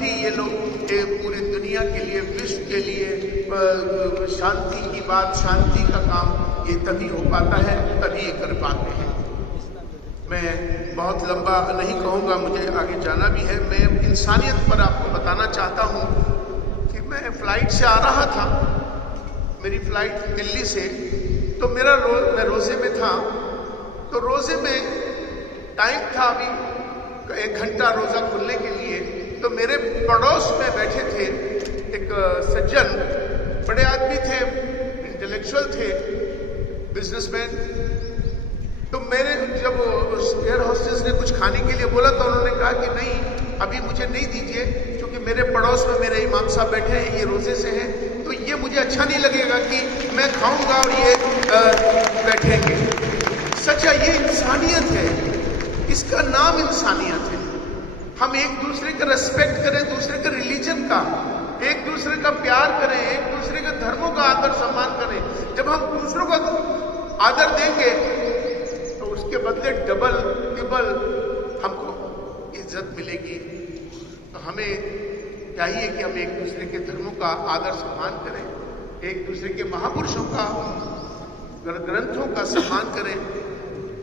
तभी ये लोग पूरी दुनिया के लिए, विश्व के लिए शांति की बात, शांति का काम ये तभी हो पाता है, तभी ये कर पाते हैं। मैं बहुत लंबा नहीं कहूँगा, मुझे आगे जाना भी है। मैं इंसानियत पर आपको बताना चाहता हूँ कि मैं फ्लाइट से आ रहा था, मेरी फ्लाइट दिल्ली से, तो मैं रोज़े में था, तो रोज़े में टाइम था अभी 1 घंटा रोज़ा खुलने के लिए। तो मेरे पड़ोस में बैठे थे एक सज्जन, बड़े आदमी थे, इंटेलेक्चुअल थे, बिजनेसमैन। तो मेरे जब एयर होस्टेस ने कुछ खाने के लिए बोला तो उन्होंने कहा कि नहीं, अभी मुझे नहीं दीजिए, क्योंकि मेरे पड़ोस में मेरे इमाम साहब बैठे हैं, ये रोज़े से हैं, तो ये मुझे अच्छा नहीं लगेगा कि मैं खाऊंगा और ये बैठेंगे। सच्चा ये इंसानियत है, इसका नाम इंसानियत है। हम एक दूसरे का रेस्पेक्ट करें, दूसरे के रिलीजन का, एक दूसरे का प्यार करें, एक दूसरे के धर्मों का आदर सम्मान करें। जब हम दूसरों का आदर देंगे तो उसके बदले डबल ट्रिपल हमको इज्जत मिलेगी। तो हमें चाहिए कि हम एक दूसरे के धर्मों का आदर सम्मान करें, एक दूसरे के महापुरुषों का, ग्रंथों का सम्मान करें।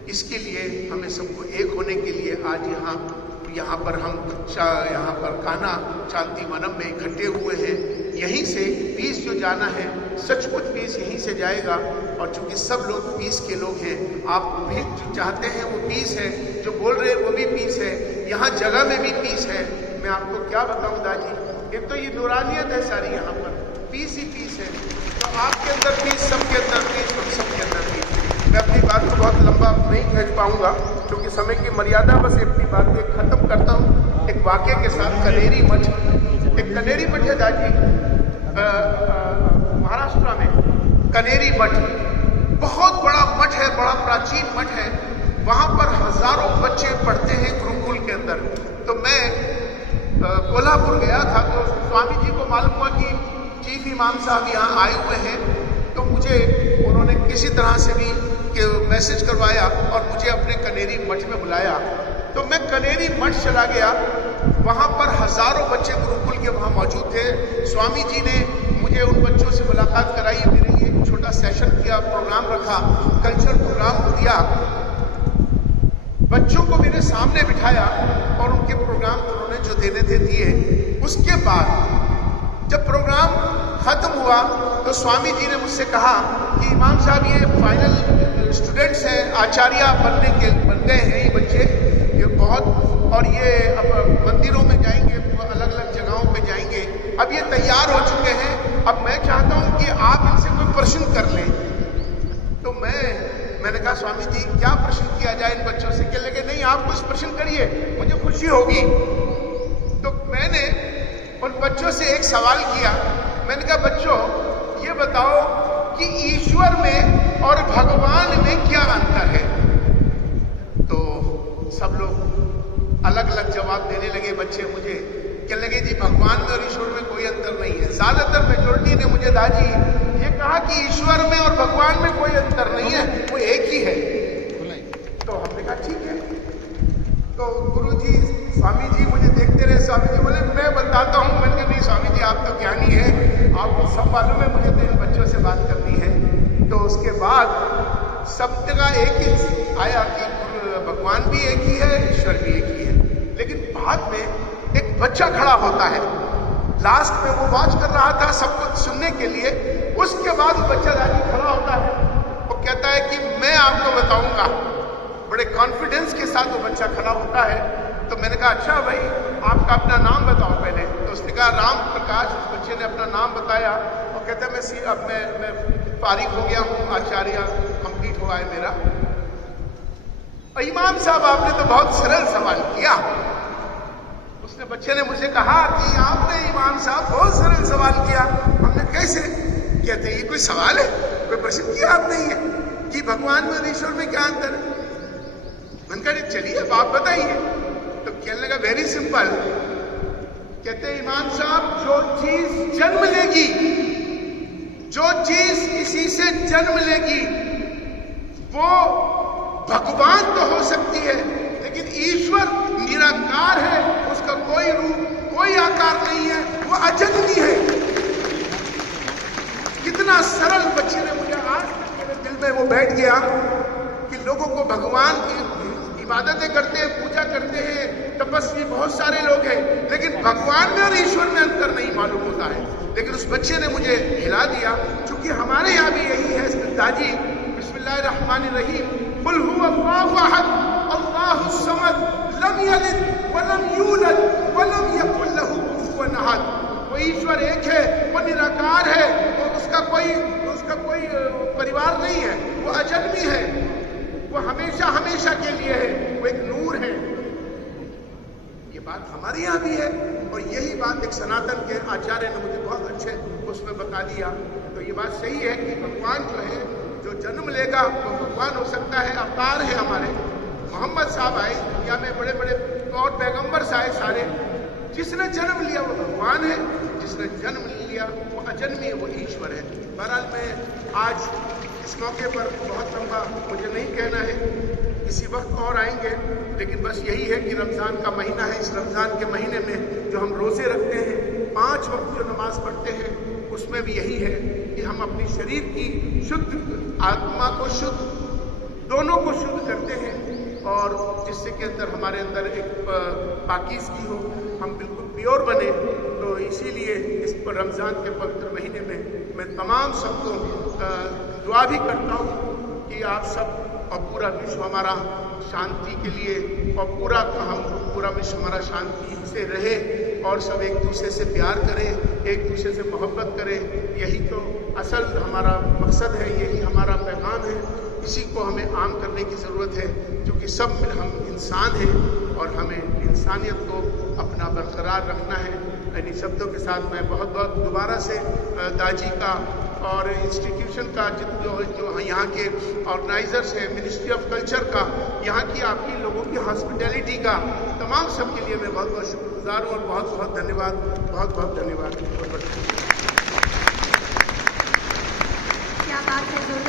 इसके लिए हमें सबको एक होने के लिए आज यहाँ पर हम यहाँ पर कान्हा शांति वनम में इकट्ठे हुए हैं। यहीं से पीस जो जाना है, सचमुच पीस यहीं से जाएगा। और चूंकि सब लोग पीस के लोग हैं, आप भी चाहते हैं वो पीस है, जो बोल रहे हैं वो भी पीस है, यहाँ जगह में भी पीस है। मैं आपको क्या बताऊँ दाजी, एक तो ये नूरानियत है सारी, यहाँ पर पीस ही पीस है। तो आपके अंदर पीस, सबके अंदर पीस, हम सबके अंदर पीस। मैं अपनी बात को बहुत लंबा नहीं खींच पाऊंगा क्योंकि समय की मर्यादा, बस अपनी बात को खत्म करता हूँ एक वाक्य के साथ। कनेरी मठ, एक कनेरी मठ है दादी, महाराष्ट्र में कनेरी मठ, बहुत बड़ा मठ है, बड़ा प्राचीन मठ है। वहाँ पर हजारों बच्चे पढ़ते हैं गुरुकुल के अंदर। तो मैं कोल्हापुर गया था, तो स्वामी जी को मालूम हुआ कि चीफ इमाम साहब यहाँ आए हुए हैं, तो मुझे उन्होंने किसी तरह से भी मैसेज करवाया और मुझे अपने कनेरी मठ में बुलाया। तो मैं कनेरी मठ चला गया, वहाँ पर हजारों बच्चे गुरुकुल के वहाँ मौजूद थे। स्वामी जी ने मुझे उन बच्चों से मुलाकात कराई, मेरे लिए एक छोटा सेशन किया, प्रोग्राम रखा, कल्चरल प्रोग्राम दिया, बच्चों को मेरे सामने बिठाया और उनके प्रोग्राम उन्होंने जो देने थे दिए। उसके बाद जब प्रोग्राम खत्म हुआ तो स्वामी जी ने मुझसे कहा कि इमाम साहब ये फाइनल स्टूडेंट्स हैं, आचार्य बन गए हैं ये बच्चे, ये बहुत, और ये अब मंदिरों में जाएंगे, अलग अलग जगहों पे जाएंगे, अब ये तैयार हो चुके हैं, अब मैं चाहता हूँ कि आप इनसे कोई प्रश्न कर लें। तो मैंने कहा स्वामी जी क्या प्रश्न किया जाए इन बच्चों से? कहने लगे नहीं आप कुछ प्रश्न करिए, मुझे खुशी होगी। तो मैंने उन बच्चों से एक सवाल किया, मैंने कहा बच्चों ये बताओ कि ईश्वर में और भगवान में क्या अंतर है? तो सब लोग अलग अलग जवाब देने लगे बच्चे। मुझे कहने लगे जी भगवान में और ईश्वर में कोई अंतर नहीं है। ज्यादातर मेजोरिटी ने मुझे दादी ये कहा कि ईश्वर में और भगवान में कोई अंतर नहीं है, वो एक ही है। तो हमने कहा ठीक है। तो गुरुजी स्वामी जी मुझे देखते रहे, स्वामी जी बोले मैं बताता हूँ। मैंने कहा नहीं स्वामी जी आप तो ज्ञानी हैं, आपको सब मालूम है, मुझे तो इन बच्चों से बात करनी है। तो उसके बाद सब जगह एक ही आया कि भगवान भी एक ही है, ईश्वर भी एक ही है। लेकिन बाद में एक बच्चा खड़ा होता है, लास्ट में वो वॉच कर रहा था सब कुछ सुनने के लिए। उसके बाद बच्चा दादी खड़ा होता है, वो कहता है कि मैं आपको बताऊंगा। बड़े कॉन्फिडेंस के साथ वो बच्चा खड़ा होता है। तो मैंने कहा अच्छा भाई आपका अपना नाम बताओ पहले। तो उसने कहा राम प्रकाश। उस बच्चे ने अपना नाम बताया और कहता है अब मैं फारिग हो गया हूँ, आचार्य कंप्लीट हुआ है मेरा। इमाम साहब आपने तो बहुत सरल सवाल किया। उसने बच्चे ने मुझे कहा कि आपने इमाम साहब बहुत सरल सवाल किया। हमने कैसे? कहते ये कोई सवाल है, कोई प्रश्न किया आपने ये कि भगवान में और ईश्वर में क्या अंतर है? मैंने कहा चलिए अब आप बताइए। तो कहने लगा वेरी सिंपल। कहते इमाम साहब जो चीज जन्म लेगी, जो चीज किसी से जन्म लेगी वो भगवान तो हो सकती है, लेकिन ईश्वर निराकार है, उसका कोई रूप कोई आकार भी बहुत सारे लोग हैं, लेकिन भगवान में और ईश्वर में अंतर नहीं मालूम होता है। लेकिन उस बच्चे ने मुझे हिला दिया, क्योंकि हमारे यहाँ भी यही है दादी। बिस्मिल्लाहिर्रहमानिर्रहीम, कुल हुवल्लाहु अहद, अल्लाहु समद, लम यलिद वलम यूलद वलम यकुल लहू कुफुवन अहद। वो ईश्वर एक है, वो निराकार है, वो उसका कोई परिवार नहीं है, वो अजन्मी है, वो हमेशा हमेशा के लिए है, वो एक नूर है। ये बात हमारे यहाँ भी है, और यही बात एक सनातन के आचार्य ने मुझे बहुत अच्छे उसमें बता दिया। तो ये बात सही है कि भगवान जो है, जो जन्म लेगा वो भगवान हो सकता है। अवतार है हमारे मोहम्मद साहब आए दुनिया में, बड़े बड़े और पैगंबर्स आए सारे। जिसने जन्म लिया वो भगवान है, जिसने जन्म लिया वो अजन्मी है, वो ईश्वर है। बहरहाल मैं आज इस मौके पर बहुत लंबा मुझे नहीं कहना है, किसी वक्त और आएंगे, लेकिन बस यही है कि रमज़ान का महीना है। इस रमज़ान के महीने में जो हम रोज़े रखते हैं, 5 वक्त जो नमाज पढ़ते हैं, उसमें भी यही है कि हम अपने शरीर की शुद्ध, आत्मा को शुद्ध, दोनों को शुद्ध करते हैं, और जिससे के अंदर हमारे अंदर एक पाकीज़गी हो, हम बिल्कुल प्योर बने। तो इसीलिए इस पर रमज़ान के पवित्र महीने में मैं तमाम सबको दुआ भी करता हूँ कि आप सब और पूरा विश्व हमारा शांति के लिए, और पूरा विश्व हमारा शांति से रहे, और सब एक दूसरे से प्यार करें, एक दूसरे से मोहब्बत करें। यही तो असल हमारा मकसद है, यही हमारा पैगाम है। इसी को हमें आम करने की ज़रूरत है, क्योंकि सब हम इंसान हैं और हमें इंसानियत को अपना बरकरार रखना है। इन्हीं शब्दों के साथ मैं बहुत बहुत दोबारा से दाजी का और इंस्टीट्यूशन का जो यहाँ के ऑर्गेनाइजर्स हैं, मिनिस्ट्री ऑफ कल्चर का, यहाँ की आपकी लोगों की हॉस्पिटैलिटी का, तमाम सब के लिए मैं बहुत बहुत शुक्रगुजार हूँ, और बहुत बहुत धन्यवाद, बहुत बहुत धन्यवाद। क्या बात है।